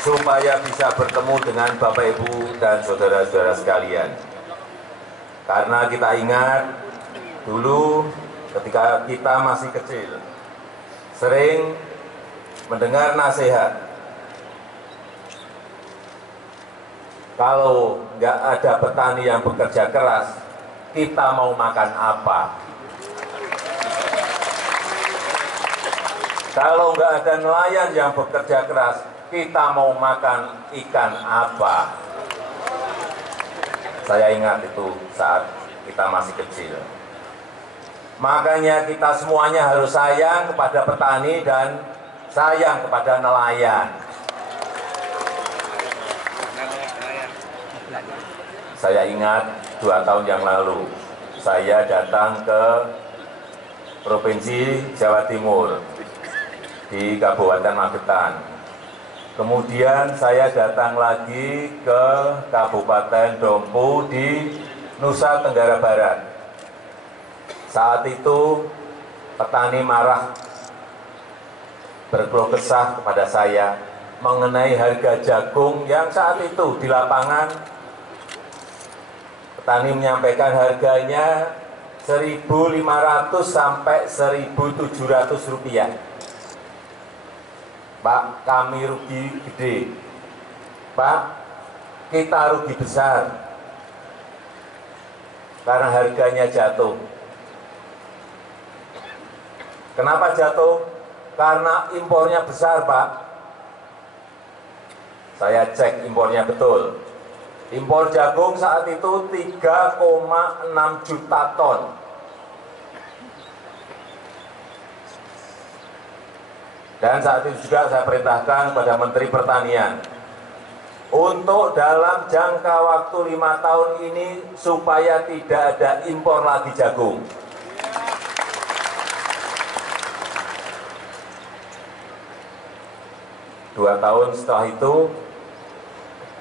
supaya bisa bertemu dengan Bapak Ibu dan saudara-saudara sekalian. Karena kita ingat dulu ketika kita masih kecil, sering mendengar nasihat, kalau nggak ada petani yang bekerja keras, kita mau makan apa? Kalau nggak ada nelayan yang bekerja keras, kita mau makan ikan apa? Saya ingat itu saat kita masih kecil. Makanya kita semuanya harus sayang kepada petani dan sayang kepada nelayan. Saya ingat 2 tahun yang lalu, saya datang ke Provinsi Jawa Timur, di Kabupaten Magetan. Kemudian saya datang lagi ke Kabupaten Dompu di Nusa Tenggara Barat. Saat itu petani marah, berkeluh kesah kepada saya mengenai harga jagung yang saat itu di lapangan petani menyampaikan harganya 1.500 sampai 1.700 rupiah. Pak, kami rugi gede. Pak, kita rugi besar karena harganya jatuh. Kenapa jatuh? Karena impornya besar, Pak. Saya cek impornya betul. Impor jagung saat itu 3,6 juta ton. Dan saat itu juga saya perintahkan kepada Menteri Pertanian untuk dalam jangka waktu 5 tahun ini supaya tidak ada impor lagi jagung. Dua tahun setelah itu,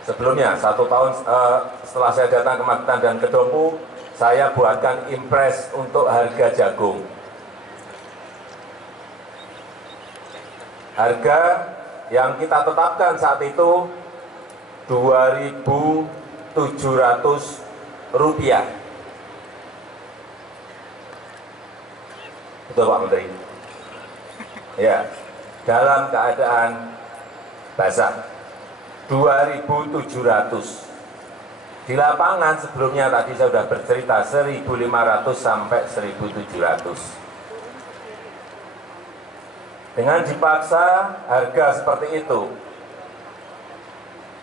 sebelumnya 1 tahun setelah saya datang ke Magetan dan ke Dompu, saya buatkan impres untuk harga jagung. Harga yang kita tetapkan saat itu Rp2.700. Betul Pak Menteri? Ya, dalam keadaan basah 2.700. Di lapangan sebelumnya tadi saya sudah bercerita 1.500 sampai 1.700. Dengan dipaksa harga seperti itu,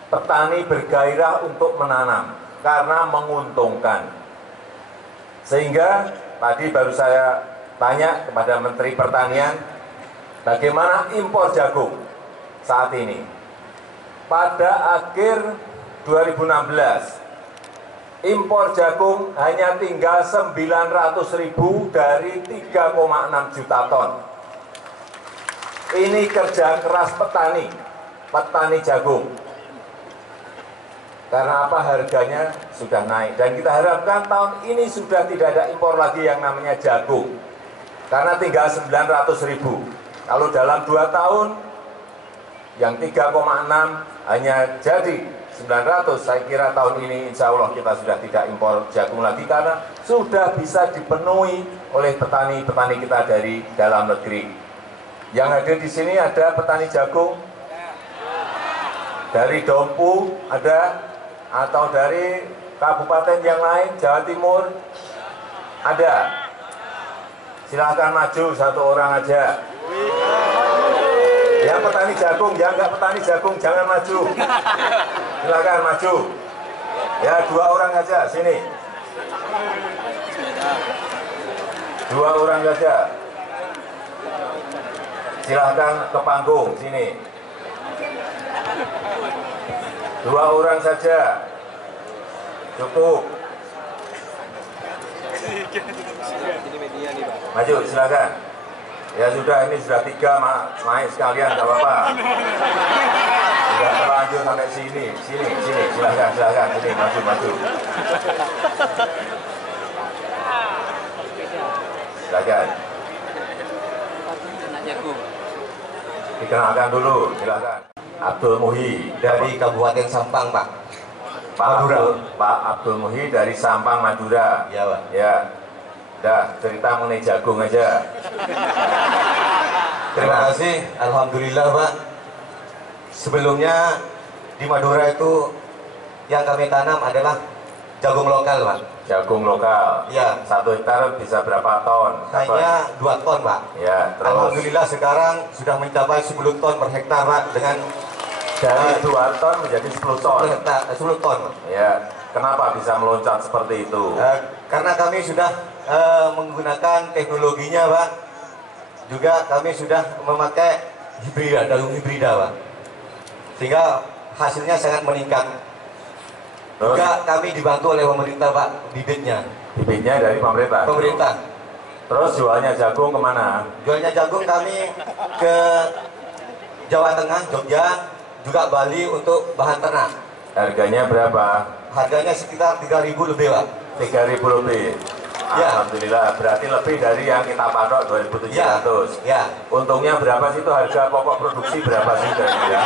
petani bergairah untuk menanam karena menguntungkan. Sehingga tadi baru saya tanya kepada Menteri Pertanian, bagaimana impor jagung saat ini. Pada akhir 2016, impor jagung hanya tinggal 900.000 dari 3,6 juta ton. Ini kerja keras petani jagung. Karena apa? Harganya sudah naik. Dan kita harapkan tahun ini sudah tidak ada impor lagi yang namanya jagung. Karena tinggal 900.000. Kalau dalam 2 tahun, yang 3,6 hanya jadi 900, saya kira tahun ini insya Allah kita sudah tidak impor jagung lagi karena sudah bisa dipenuhi oleh petani-petani kita dari dalam negeri. Yang hadir di sini ada petani jagung dari Dompu, ada, atau dari kabupaten yang lain, Jawa Timur, ada. Silahkan maju 1 orang aja. Yang petani jagung, yang nggak petani jagung jangan maju. Silahkan maju. Ya 2 orang aja sini. 2 orang saja. Silahkan ke panggung sini. 2 orang saja. Cukup. Maju, silakan. Ya sudah, ini sudah 3 naik sekalian, nggak apa-apa. Sudah terlanjur sampai sini, silakan, sini maju. Silakan. 3 dikenalkan dulu, silakan. Abdul Muhi dari Kabupaten Sampang, Pak. Pak Abdul Muhi dari Sampang, Madura. Iya, Pak. Ya, dah cerita mengenai jagung aja. Terima kasih, alhamdulillah, Pak. Sebelumnya di Madura itu yang kami tanam adalah jagung lokal, Pak. Jagung lokal. Ya. 1 hektar bisa berapa ton? Hanya 2 ton, Pak. Ya, terus. Alhamdulillah sekarang sudah mencapai 10 ton per hektar, Pak. Dengan dari 2 ton menjadi 10 ton. 10 ton. Ya, kenapa bisa meloncat seperti itu? Karena kami sudah menggunakan teknologinya, Pak. Juga kami sudah memakai jagung hibrida, Pak. Sehingga hasilnya sangat meningkat. Terus? Juga kami dibantu oleh pemerintah, Pak, bibitnya. Bibitnya dari pemerintah? Pemerintah. Terus jualnya jagung kemana? Jualnya jagung kami ke Jawa Tengah, Jogja, juga Bali untuk bahan ternak. Harganya berapa? Harganya sekitar 3.000 lebih, Pak. 3.000 lebih. Ya. Alhamdulillah, berarti lebih dari yang kita patok 2.700. Ya. Untungnya berapa sih itu harga pokok produksi berapa sih kira-kira?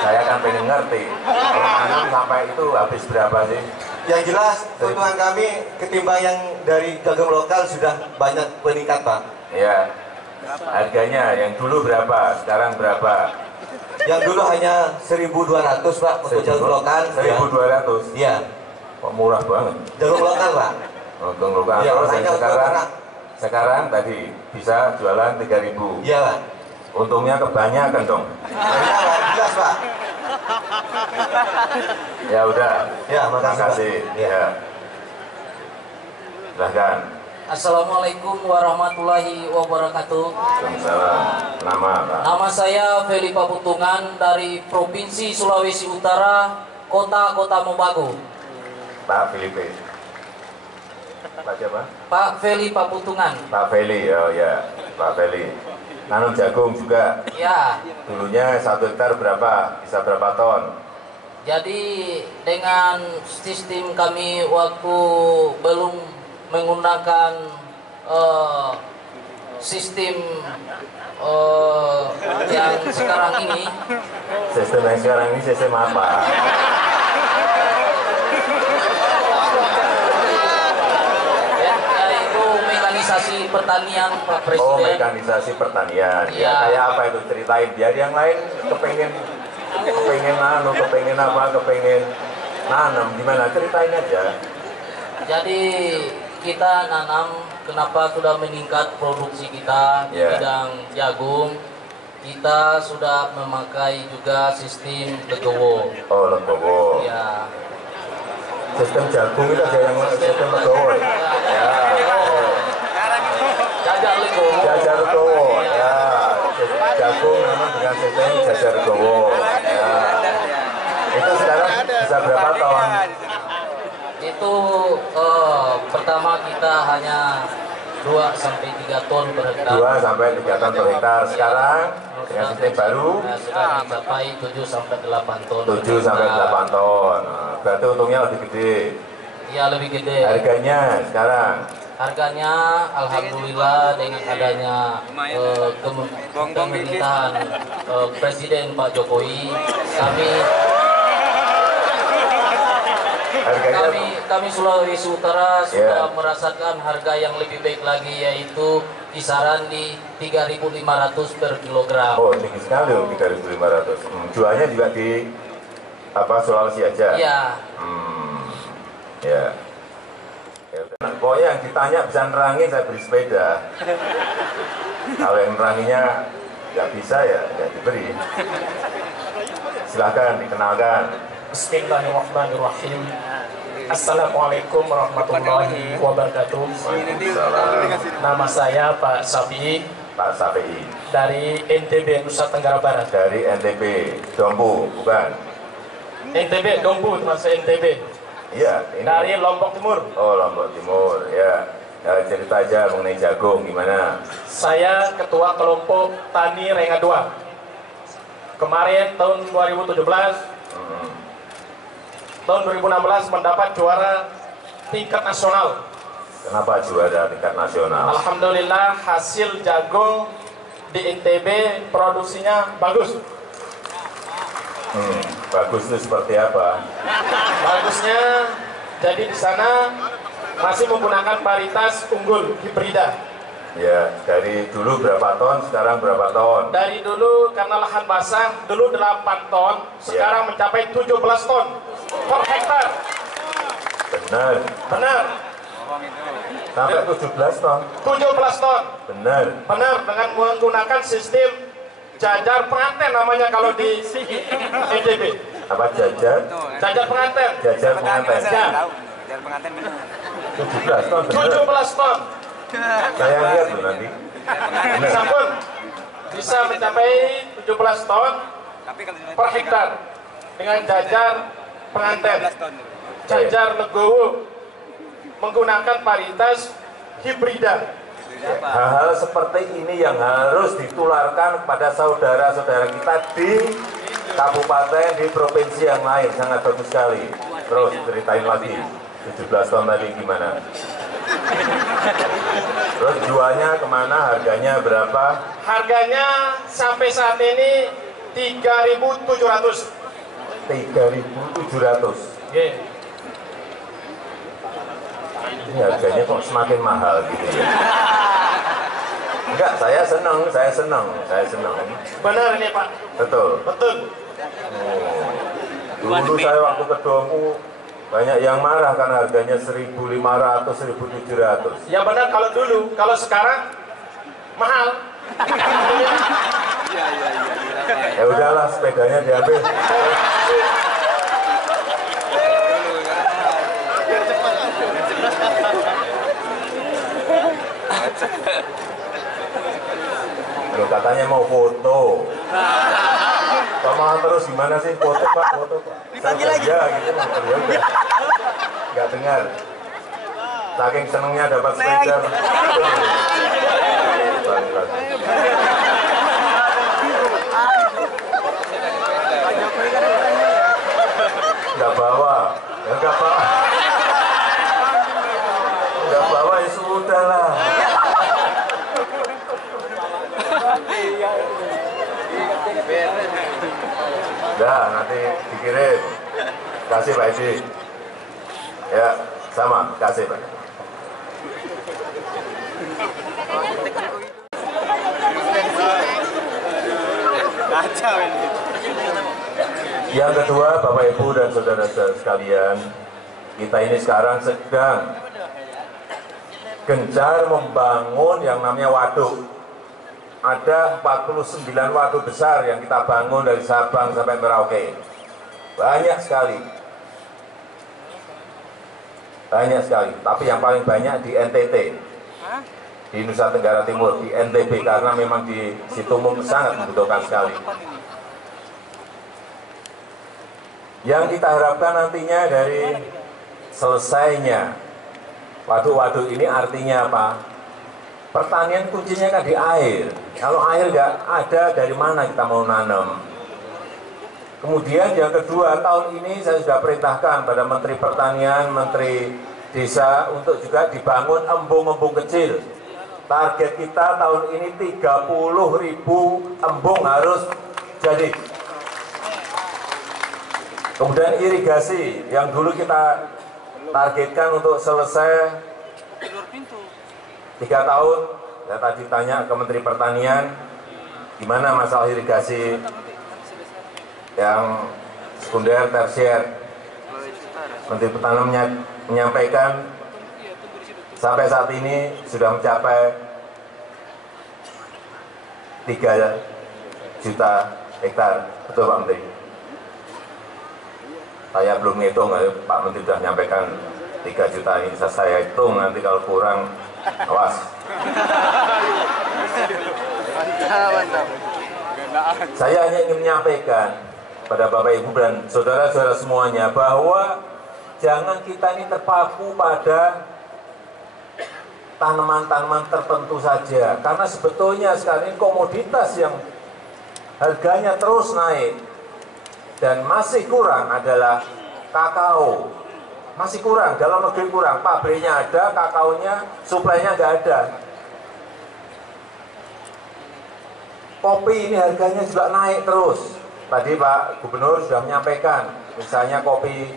Saya kan pengen ngerti. Kalau nanam sampai itu habis berapa sih? Yang jelas, keuntungan kami ketimbang yang dari jagung lokal sudah banyak meningkat, Pak. Ya. Harganya yang dulu berapa? Sekarang berapa? Yang dulu hanya 1.200, Pak, untuk jagung lokal. 1.200? Iya. Kok murah banget? Jagung lokal, Pak. Jagung lokal. Ya, Terus hanya sekarang tadi bisa jualan 3.000. Iya, Pak. Untungnya kebanyakan dong. Iya, Pak. Jelas, Pak. Ya udah. Ya, makasih. Ya. Silahkan. Assalamualaikum warahmatullahi wabarakatuh. Waalaikumsalam. Nama Pak? Nama saya Feli Paputungan dari Provinsi Sulawesi Utara, Kota Mobagu. Pak Filipe. Pak siapa? Pak Feli Paputungan. Pak Feli, oh ya, Pak Feli. Nanam jagung juga. Ya, Dulunya 1 hektar berapa? Bisa berapa ton? jadi dengan sistem kami waktu belum menggunakan sistem yang sekarang ini. Sistem yang sekarang ini sistem apa? Yaitu mekanisasi pertanian, Pak Presiden. Oh, mekanisasi pertanian. Ya, Ya. kayak apa itu ceritain. Biar yang lain kepengen nanam gimana? Ceritain aja. Jadi kita nanam, kenapa sudah meningkat produksi kita di Ya. bidang jagung? Kita sudah memakai juga sistem legowo. Oh, legowo. Ya. Sistem jagung itu ada yang sistem legowo. Ya. Jajar legowo. Jajar legowo. Ya. Jagung memang dengan sistem jajar legowo. Ya. Itu sekarang bisa berapa ton? Itu pertama kita hanya 2-3 ton per hektar. 2-3 ton per hektar. Sekarang dengan sistem baru Sudah mencapai 7-8 ton. 7-8 ton. Nah, berarti untungnya lebih gede. Iya, lebih gede. Harganya sekarang Harganya alhamdulillah dengan adanya pemerintahan Presiden Pak Jokowi, kami Sulawesi Utara sudah merasakan harga yang lebih baik lagi, yaitu kisaran di 3.500 per kilogram. oh tinggi sekali loh, 3.500. Jualnya juga di Sulawesi aja. Iya. Ya. Ya udah. Nah, pokoknya yang ditanya bisa nerangin, saya beri sepeda. Kalau yang neranginya nggak bisa ya nggak diberi. Silahkan dikenalkan. Bismillahirrahmanirrahim. Assalamualaikum warahmatullahi wabarakatuh. Nama saya Pak Safi Pak Safi dari NTB, Nusa Tenggara Barat. dari NTB Dompu, bukan? NTB Dompu, termasuk NTB. Iya, ini. Dari Lombok Timur. Oh, Lombok Timur, ya. Ya, cerita aja mengenai jagung gimana? Saya ketua kelompok Tani Renga 2. Kemarin tahun 2017, tahun 2016 mendapat juara tingkat nasional. Kenapa juara tingkat nasional? Alhamdulillah hasil jagung di NTB produksinya bagus. Bagus itu seperti apa? Bagusnya, jadi di sana masih menggunakan varietas unggul hibrida. Ya, dari dulu berapa ton, sekarang berapa ton? Dari dulu karena lahan basah, dulu 8 ton, sekarang mencapai 17 ton per hektar. Benar. Benar. Sampai 17 ton. 17 ton. Benar. Benar, dengan menggunakan sistem jajar penganten namanya kalau di NTB. Apa jajar? Jajar penganten. Jajar penganten. Ya. Jajar penganten benar. 17 ton. Benar. 17 ton. Saya lihat loh nanti. Benar. Sampun bisa mencapai 17 ton Tapi kalau per hektar dengan jajar penganten. Jajar legowo menggunakan varietas hibrida. Hal-hal seperti ini yang harus ditularkan kepada saudara-saudara kita di kabupaten, di provinsi yang lain. Sangat bagus sekali. Terus ceritain lagi 17 ton tadi gimana? Terus jualnya kemana? Harganya berapa? Harganya sampai saat ini 3.700. 3.700. Ini harganya kok semakin mahal gitu ya? Enggak, saya senang. Benar ini Pak. Betul. Betul. Dulu saya waktu keduamu banyak yang marah karena harganya 1.500, 1.700. Ya benar kalau dulu, kalau sekarang mahal. Ya udahlah, sepedanya diambil. Loh, katanya mau foto. Sama terus gimana sih foto Pak? Dipanggil lagi. Ya gitu, ya udah. Nggak dengar. Saking senengnya dapat sepeda. Nggak bawa, ya nggak bawa. Nggak bawa ya sudah lah. Udah, nanti dikirim. Kasih Pak Edi. Ya, sama, kasih Pak. Kacau ini. Yang kedua, Bapak Ibu dan saudara-saudara sekalian, kita ini sekarang sedang gencar membangun yang namanya waduk. Ada 49 waduk besar yang kita bangun dari Sabang sampai Merauke. Banyak sekali. Tapi yang paling banyak di NTT, di Nusa Tenggara Timur, di NTB, karena memang di situ sangat membutuhkan sekali. Yang kita harapkan nantinya dari selesainya waduk-waduk ini artinya apa? Pertanian kuncinya kan di air. Kalau air nggak ada, dari mana kita mau nanam? Kemudian yang kedua, tahun ini saya sudah perintahkan pada Menteri Pertanian, Menteri Desa untuk juga dibangun embung-embung kecil. Target kita tahun ini 30.000 embung harus jadi. Kemudian irigasi yang dulu kita targetkan untuk selesai 3 tahun. Saya tadi tanya ke Menteri Pertanian, gimana masalah irigasi yang sekunder, tersier. Menteri Pertanian menyampaikan sampai saat ini sudah mencapai 3 juta hektar. Betul Pak Menteri? Saya belum ngitung, Pak Menteri sudah menyampaikan 3 juta ini. Saya hitung nanti kalau kurang, awas. Mantap. Saya hanya ingin menyampaikan pada Bapak Ibu dan saudara-saudara semuanya bahwa jangan kita ini terpaku pada tanaman-tanaman tertentu saja, karena sebetulnya sekarang ini komoditas yang harganya terus naik dan masih kurang adalah kakao. Masih kurang, dalam negeri kurang, pabriknya ada, kakaonya, suplainya nggak ada. kopi ini harganya juga naik terus. Tadi Pak Gubernur sudah menyampaikan, misalnya kopi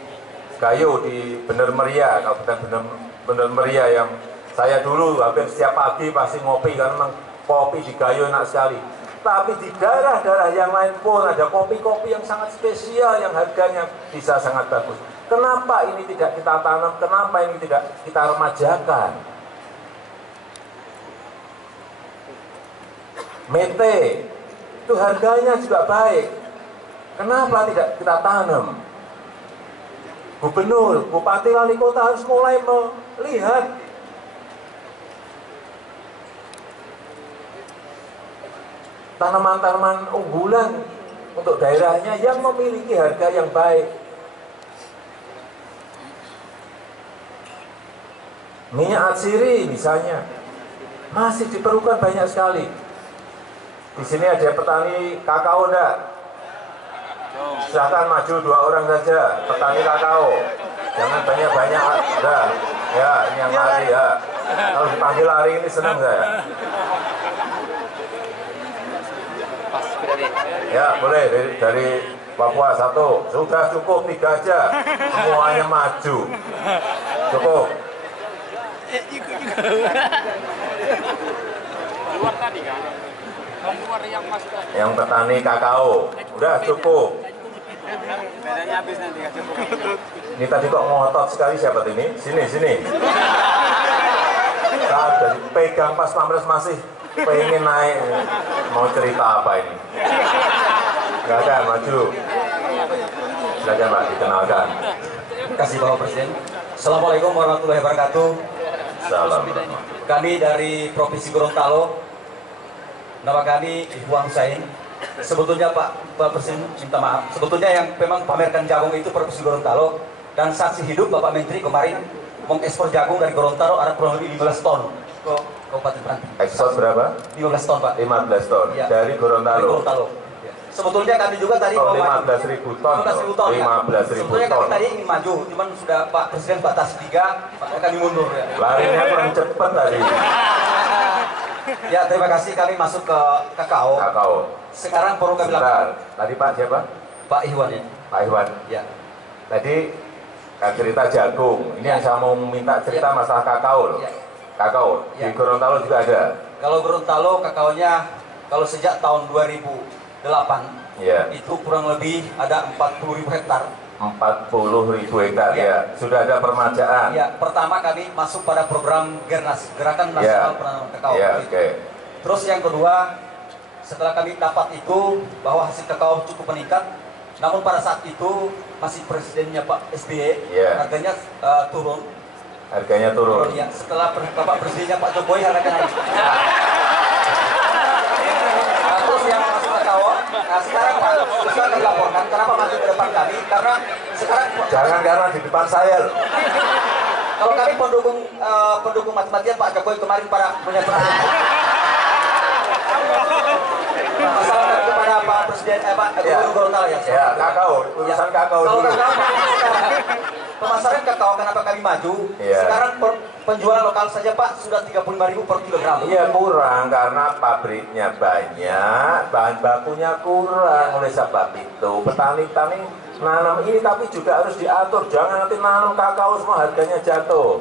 Gayo di Bener Meriah, Kabupaten Bener Meriah yang saya dulu hampir setiap pagi pasti ngopi karena memang kopi di Gayo enak sekali. Tapi di daerah-daerah yang lain pun ada kopi-kopi yang sangat spesial yang harganya bisa sangat bagus. Kenapa ini tidak kita tanam? Kenapa ini tidak kita remajakan? Mete itu harganya juga baik. Kenapa tidak kita tanam? Gubernur, bupati, wali kota harus mulai melihat tanaman-tanaman unggulan untuk daerahnya yang memiliki harga yang baik. Minyak atsiri misalnya masih diperlukan banyak sekali. Di sini ada petani kakao enggak? Silahkan maju 2 orang saja, petani kakao. Jangan banyak-banyak, udah. Ya, ini yang lari ya. Kalau dipanggil lari ini senang saya. Ya, boleh dari Papua 1. Sudah cukup 3 aja. Semuanya maju. Cukup. Keluar tadi kan? Keluar yang masuk tadi. Yang petani kakao, udah cukup. Bedanya habis nanti nggak cukup. Ini tadi kok ngotot sekali siapa ini? Sini. Saya dari pegang pas Pamres masih pengen naik. Mau cerita apa ini? Silakan maju. Silakan Pak, dikenalkan. Terima kasih Bapak Presiden. Assalamualaikum warahmatullahi wabarakatuh. Salam. Kami dari Provinsi Gorontalo, nama kami Ikhwan Husain. Sebetulnya Pak Presiden minta maaf. Sebetulnya yang memang pamerkan jagung itu Provinsi Gorontalo, dan saksi hidup Bapak Menteri kemarin mengekspor jagung dari Gorontalo ada kurang lebih 15 ton ke Kabupaten Banten. Ekspor berapa? 15 ton Pak. 15 ton Ya. dari Gorontalo. Dari Gorontalo. Ya. Sebetulnya kami juga tadi Oh, mau maju. 15.000 ton. 15.000 ton. 15.000 Sebetulnya ton. kami tadi ingin maju, cuman sudah Pak Presiden batasi 3, maka kami mundur ya. Larinya kurang cepat tadi. Ya, terima kasih, kami masuk ke kakao. Kakao. Sekarang perlu kami Sebentar. lakukan. Tadi Pak siapa? Pak Ikhwan ya. Pak Iwan. Ya. Tadi kan cerita jagung. Ini yang saya mau minta cerita masalah kakao loh. Ya. Kakao. Di Ya. Gorontalo juga ada. Kalau Gorontalo kakaonya kalau sejak tahun 2008 Ya. itu kurang lebih ada 40.000 hektar. 40.000 hektar Ya. ya. Sudah ada permajaan. Ya, pertama kami masuk pada program Gernas, Gerakan Nasional Penanaman Kakao. Ya, oke. Terus yang kedua, setelah kami dapat itu bahwa hasil kakao cukup meningkat, namun pada saat itu masih presidennya Pak SBY, Ya. harganya turun. Harganya turun. Ya, setelah Bapak presidennya Pak Jokowi harganya naik. Terus yang masuk kakao, nah sekarang Pak, bisa kami laporkan kenapa masuk ke depan kami, karena sekarang Jangan karena di depan saya loh. kalau kami pendukung mati-matian Pak Jokowi kemarin para menyeberang. Masalah kepada Pak Presiden, Pak Gubernur Gorontalo ya. Ya, kakao. Urusan kakao Kalau dulu. kakao sekarang, pemasaran kakao kenapa kami maju? Iya. Sekarang penjualan lokal saja Pak sudah 35.000 per kilogram. Iya kurang karena pabriknya banyak, bahan bakunya kurang. Oleh sebab itu petani-petani nanam ini tapi juga harus diatur. Jangan nanti nanam kakao semua harganya jatuh.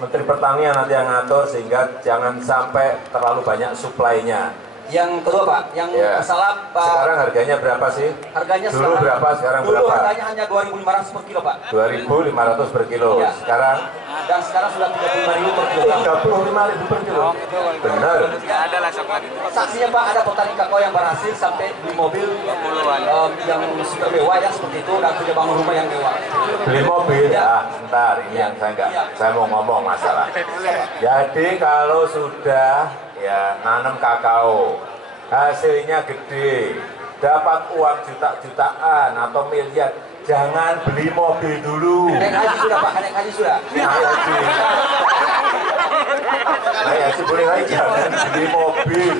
Menteri Pertanian nanti yang ngatur sehingga jangan sampai terlalu banyak suplainya. Yang kedua Pak, yang Ya. masalah Pak, Sekarang harganya berapa sih? harganya Dulu berapa, sekarang dulu berapa? harganya hanya 2.500 per kilo Pak. 2.500 per kilo. Ya. Sekarang Dan sekarang sudah 35.000 per kilogram. 35.000 per kilo. Benar. Nggak ada lah coklat itu. Saksinya Pak, ada petani kakao yang berhasil sampai beli mobil yang super mewah ya seperti itu, dan punya bangun rumah yang mewah. Beli mobil ya, sebentar ini yang saya mau ngomong masalah. Jadi kalau sudah ya nanam kakao, hasilnya gede, dapat uang juta-jutaan atau miliar, jangan beli mobil dulu. Naik haji sudah Pak, naik haji sudah. Naik haji. Naik haji boleh naik, jangan beli mobil.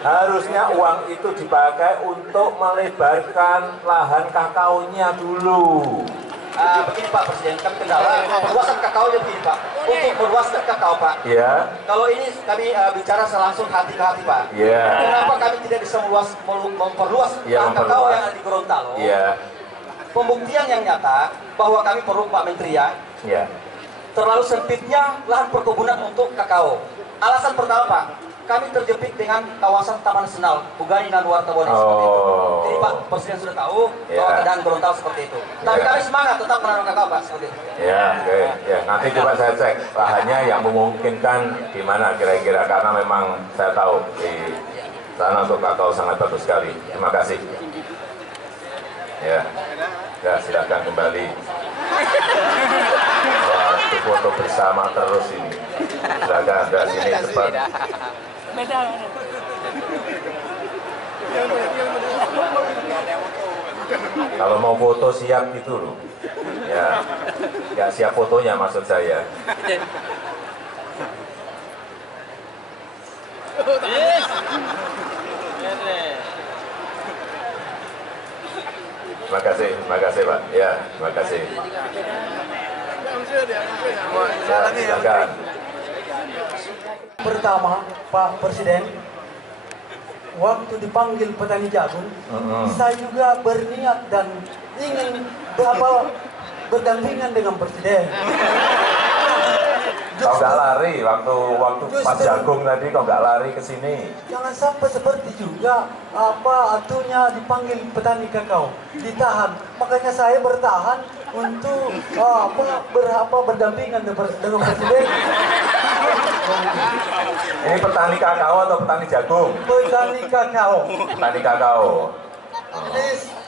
Harusnya uang itu dipakai untuk melebarkan lahan kakaonya dulu. begini Pak Presiden, kami kendala perluasan kakao begini Pak. Untuk meluaskan kakao Pak. Iya. Kalau ini kami bicara langsung hati ke hati Pak. Iya. Kenapa kami tidak bisa memperluas kakao yang ada di Gorontalo? Iya. Pembuktian yang nyata bahwa kami perlu Pak Menteri ya. Iya. Terlalu sempitnya lahan perkebunan untuk kakao. Alasan pertama Pak, kami terjepit dengan kawasan Taman Nasional Bugani dan Wartabone seperti itu. Jadi Pak Presiden sudah tahu bahwa keadaan Gorontalo seperti itu. Tapi kami semangat tetap menanam kakao Pak seperti itu. Ya, oke. Ya, nanti coba saya cek lahannya yang memungkinkan di mana kira-kira, karena memang saya tahu di sana untuk kakao sangat bagus sekali. Terima kasih. Ya, ya silakan kembali. Wah, foto bersama terus ini. Silakan dari sini cepat. Kalau mau foto siap gitu loh. Ya, nggak siap fotonya maksud saya. Terima kasih Pak. Ya, terima kasih. Ya, silakan. Pertama, Pak Presiden, waktu dipanggil petani jagung, saya juga berniat dan ingin berdampingan dengan Presiden. Kau nggak lari waktu pas jagung tadi, kau nggak lari ke sini. Jangan sampai seperti juga atunya dipanggil petani kakao ditahan. Makanya saya bertahan untuk berdampingan dengan Presiden. Ini petani kakao atau petani jagung? Petani kakao. Petani kakao.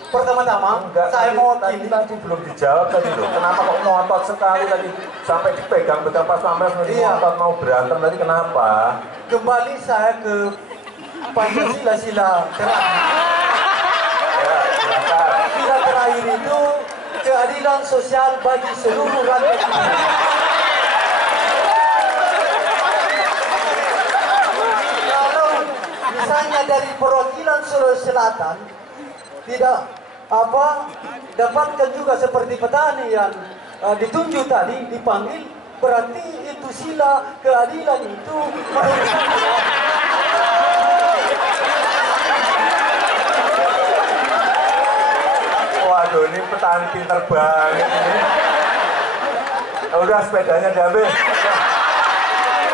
Pertama-tama, saya mau tadi belum dijawab tadi loh. Kenapa kok ngotot sekali tadi sampai dipegang-pegang pas pampres ngotot mau berantem tadi, kenapa? Kembali saya ke Pancasila sila terakhir. Ya, silakan. Sila terakhir itu keadilan sosial bagi seluruh rakyat. Kalau misalnya dari perwakilan Sulawesi Selatan tidak dapatkan juga seperti petani yang ditunjuk tadi dipanggil, berarti itu sila keadilan itu Waduh, ini petani pinter banget ini. Udah sepedanya diambil.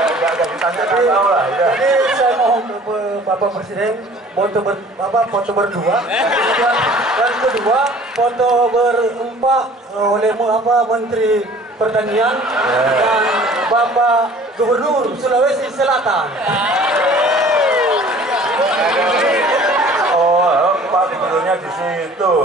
Enggak ditanya tahu lah. Jadi saya mohon ke Bapak Presiden foto berdua, dan kedua foto berempat oleh Menteri Pertanian dan Bapak Gubernur Sulawesi Selatan. Oh, Pak Gubernurnya di situ.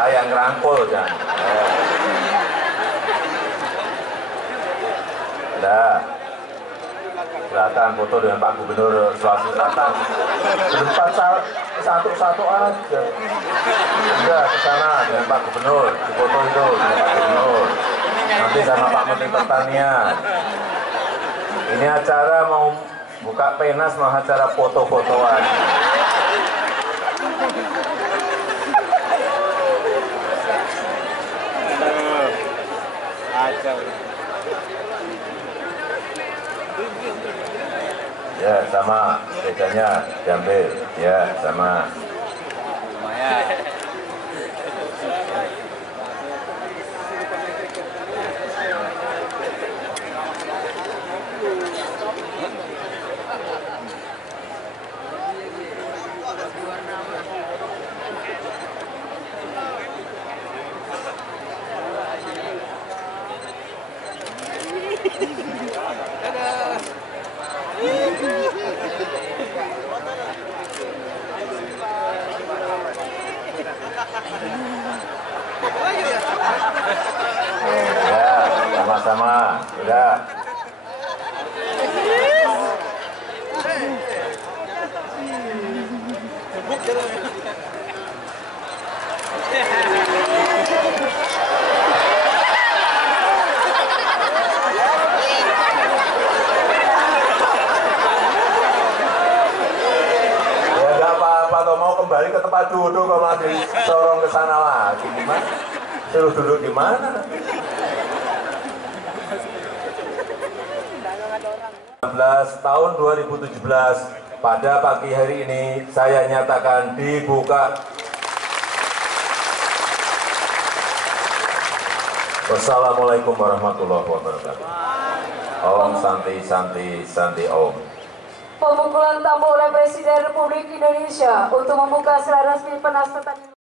Saya ngerangkul jangan. Nah, silakan foto dengan Pak Gubernur Sulawesi Selatan. Berempat satu-satu aja. Enggak, ke sana dengan Pak Gubernur, di foto itu dengan Pak Gubernur. Nanti sama Pak Menteri Pertanian. Ini acara mau buka penas, mau acara foto-fotoan. Ya, sama bedanya diambil. Ya, sama. Lumayan. Ya, sama-sama. Udah. Suruh duduk di mana? 16 tahun 2017 pada pagi hari ini saya nyatakan dibuka. Wassalamualaikum warahmatullahi wabarakatuh. Om Santi Santi Santi Om. Pemukulan tampuk oleh Presiden Republik Indonesia untuk membuka secara resmi penaskatan.